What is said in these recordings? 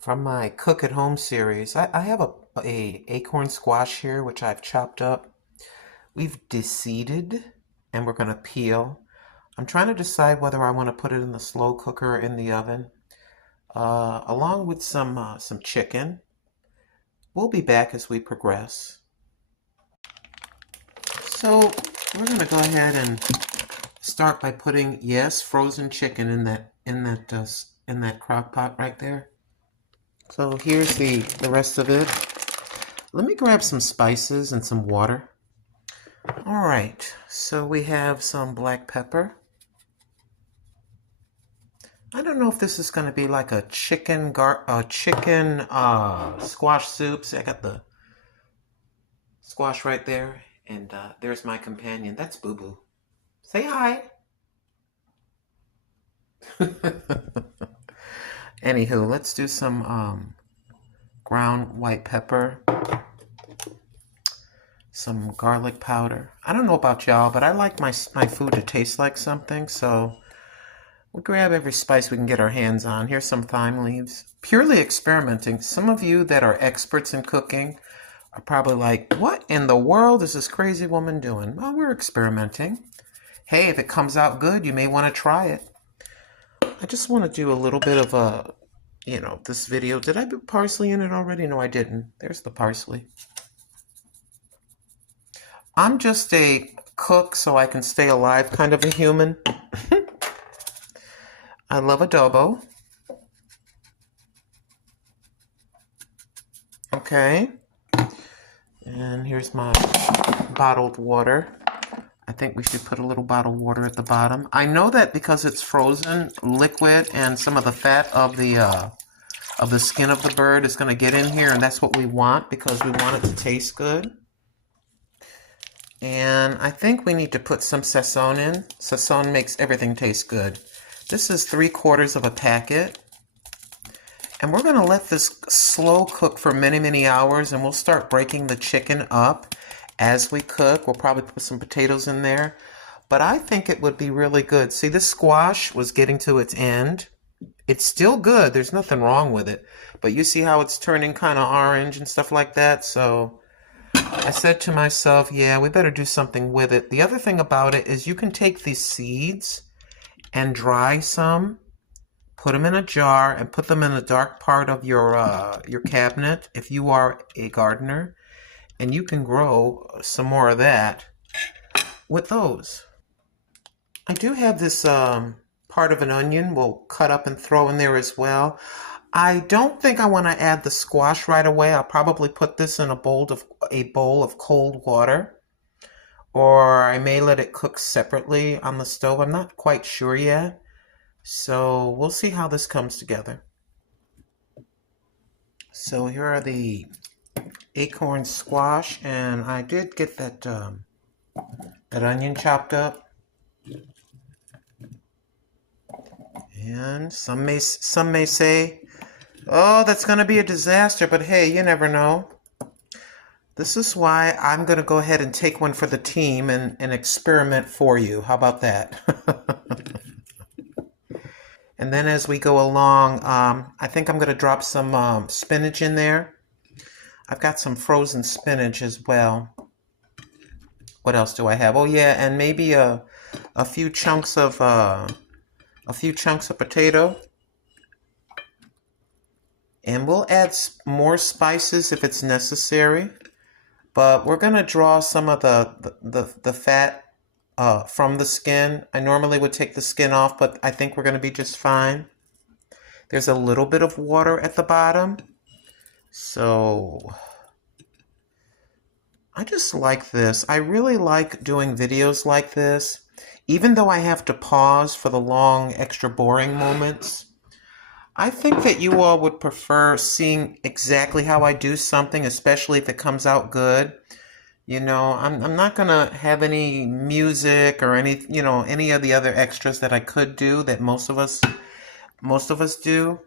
From my Cook at Home series. I have a acorn squash here, which I've chopped up. We've deseeded, and we're going to peel. I'm trying to decide whether I want to put it in the slow cooker or in the oven, along with some chicken. We'll be back as we progress. So we're going to go ahead and start by putting, yes, frozen chicken in that crock pot right there. So here's the rest of it. Let me grab some spices and some water. All right, so we have some black pepper. I don't know if this is going to be like a chicken squash soup. See, I got the squash right there, and there's my companion. That's Boo Boo. Say hi. Anywho, let's do some ground white pepper, some garlic powder. I don't know about y'all, but I like my food to taste like something, so we'll grab every spice we can get our hands on. Here's some thyme leaves. Purely experimenting. Some of you that are experts in cooking are probably like, what in the world is this crazy woman doing? Well, we're experimenting. Hey, if it comes out good, you may want to try it. I just want to do a little bit of this video. Did I put parsley in it already? No, I didn't. There's the parsley. I'm just a cook so I can stay alive kind of a human. I love adobo. Okay. And here's my bottled water. I think we should put a little bottled water at the bottom. I know that because it's frozen, liquid, and some of the fat of the skin of the bird is going to get in here, and that's what we want because we want it to taste good. And I think we need to put some sazon in. Sazon makes everything taste good. This is 3/4 of a packet. And we're going to let this slow cook for many, many hours, and we'll start breaking the chicken up as we cook. We'll probably put some potatoes in there. But I think it would be really good. See, this squash was getting to its end. It's still good. There's nothing wrong with it. But you see how it's turning kind of orange and stuff like that? So I said to myself, yeah, we better do something with it. The other thing about it is you can take these seeds and dry some, put them in a jar, and put them in the dark part of your cabinet if you are a gardener. And you can grow some more of that with those. I do have this part of an onion we'll cut up and throw in there as well. I don't think I want to add the squash right away. I'll probably put this in a bowl of cold water. Or I may let it cook separately on the stove. I'm not quite sure yet. So we'll see how this comes together. So here are the acorn squash, and I did get that onion chopped up. And some may say, oh, that's going to be a disaster, but hey, you never know. This is why I'm going to go ahead and take one for the team and experiment for you. How about that? And then as we go along, I think I'm going to drop some spinach in there. I've got some frozen spinach as well. What else do I have? Oh yeah, and maybe a few chunks of potato. And we'll add more spices if it's necessary. But we're going to draw some of the fat from the skin. I normally would take the skin off, but I think we're going to be just fine. There's a little bit of water at the bottom. So I just like this. I really like doing videos like this, even though I have to pause for the long, extra boring moments. I think that you all would prefer seeing exactly how I do something, especially if it comes out good. You know, I'm not going to have any music or any of the other extras that I could do that most of us do.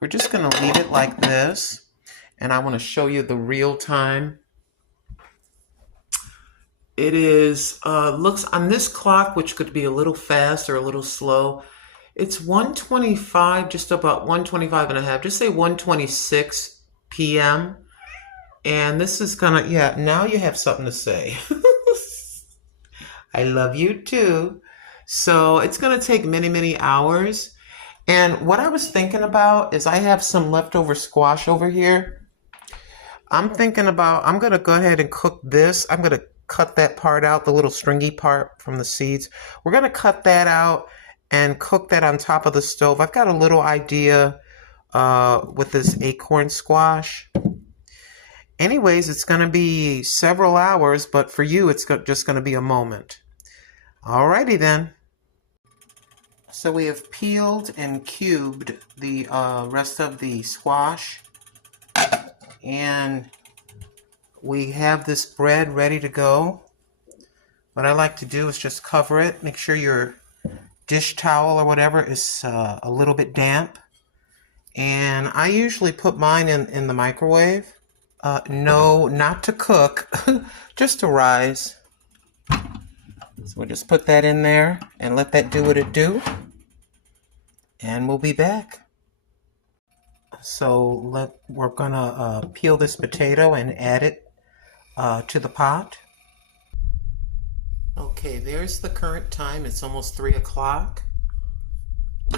We're just going to leave it like this. And I want to show you the real time. It is, looks on this clock, which could be a little fast or a little slow. It's 1:25, just about 1:25 and a half. Just say 1:26 p.m. And this is gonna, yeah, now you have something to say. I love you too. So it's gonna take many, many hours. And what I was thinking about is I have some leftover squash over here. I'm thinking about, I'm gonna go ahead and cook this. I'm gonna cut that part out, the little stringy part from the seeds. We're gonna cut that out and cook that on top of the stove. I've got a little idea with this acorn squash. Anyways, it's gonna be several hours, but for you, it's just gonna be a moment. Alrighty then. So we have peeled and cubed the rest of the squash. And we have this bread ready to go. What I like to do is just cover it. Make sure your dish towel or whatever is a little bit damp. And I usually put mine in the microwave. No, not to cook, just to rise. So we'll just put that in there and let that do what it do. And we'll be back. So we're gonna peel this potato and add it to the pot. Okay, there's the current time. It's almost 3 o'clock.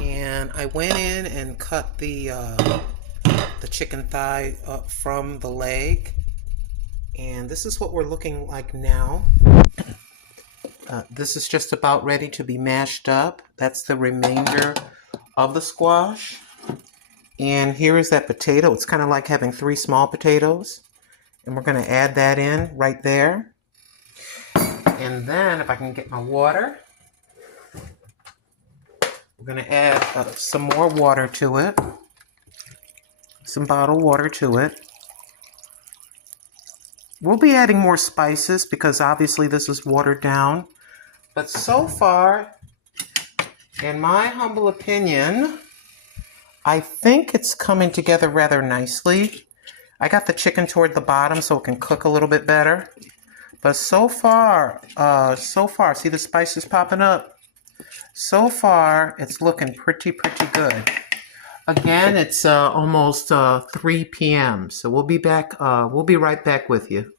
And I went in and cut the chicken thigh up from the leg. And this is what we're looking like now. This is just about ready to be mashed up. That's the remainder of the squash. And here is that potato. It's kind of like having 3 small potatoes. And we're going to add that in right there. And then if I can get my water, we're going to add some more water to it. Some bottled water to it. We'll be adding more spices because obviously this is watered down. But so far, in my humble opinion, I think it's coming together rather nicely. I got the chicken toward the bottom so it can cook a little bit better. But so far, see the spices popping up? So far, it's looking pretty good. Again, it's almost 3 p.m. So we'll be back. We'll be right back with you.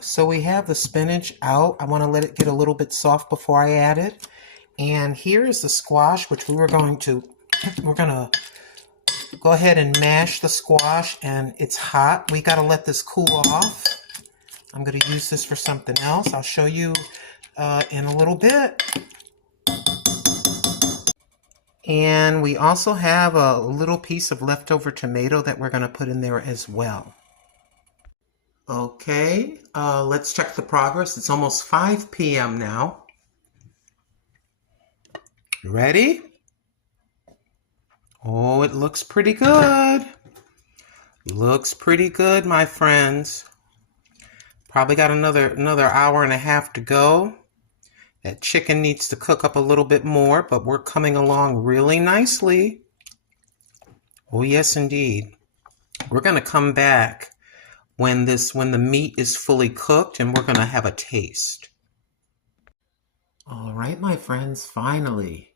So we have the spinach out. I want to let it get a little bit soft before I add it. And here is the squash, which we're going to go ahead and mash the squash, and it's hot. We got to let this cool off. I'm going to use this for something else. I'll show you in a little bit. And we also have a little piece of leftover tomato that we're going to put in there as well. Okay, let's check the progress. It's almost 5 p.m. now. Ready? Oh, it looks pretty good. Looks pretty good, my friends. Probably got another hour and a half to go. That chicken needs to cook up a little bit more, but we're coming along really nicely. Oh, yes, indeed. We're going to come back when the meat is fully cooked, and we're going to have a taste. All right, my friends, finally.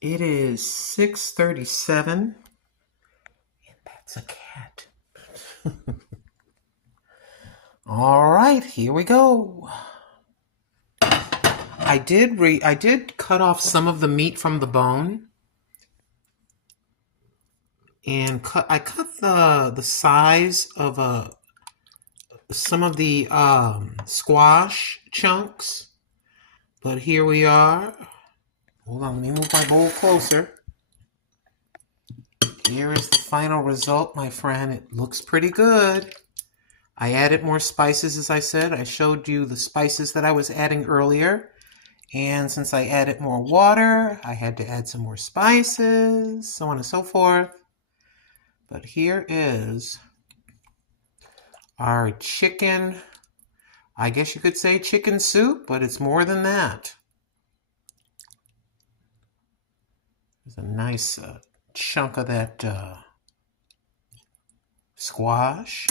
It is 6:37, and that's a cat. All right, here we go. I did cut off some of the meat from the bone, and I cut the size of some of the squash chunks. But here we are. Hold on, let me move my bowl closer. Here is the final result, my friend. It looks pretty good. I added more spices, as I said. I showed you the spices that I was adding earlier. And since I added more water, I had to add some more spices, so on and so forth. But here is our chicken, I guess you could say chicken soup, but it's more than that. There's a nice chunk of that squash.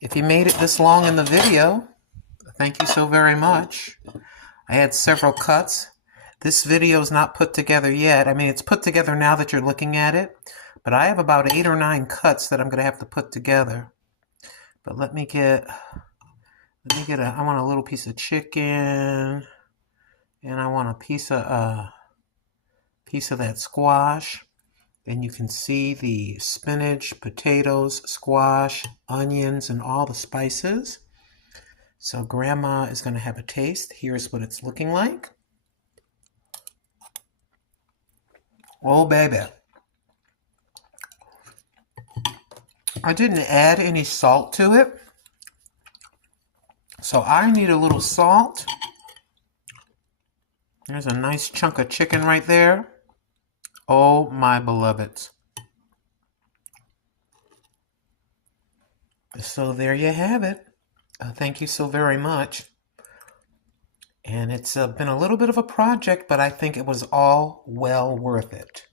If you made it this long in the video, thank you so very much. I had several cuts. This video is not put together yet. I mean, it's put together now that you're looking at it, but I have about 8 or 9 cuts that I'm going to have to put together. But I want a little piece of chicken, and I want a piece of that squash. And you can see the spinach, potatoes, squash, onions, and all the spices. So Grandma is going to have a taste. Here's what it's looking like. Oh, baby. I didn't add any salt to it, so I need a little salt. There's a nice chunk of chicken right there. Oh, my beloveds. So there you have it. Thank you so very much. And it's been a little bit of a project, but I think it was all well worth it.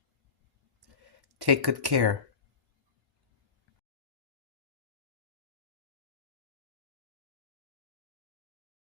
Take good care.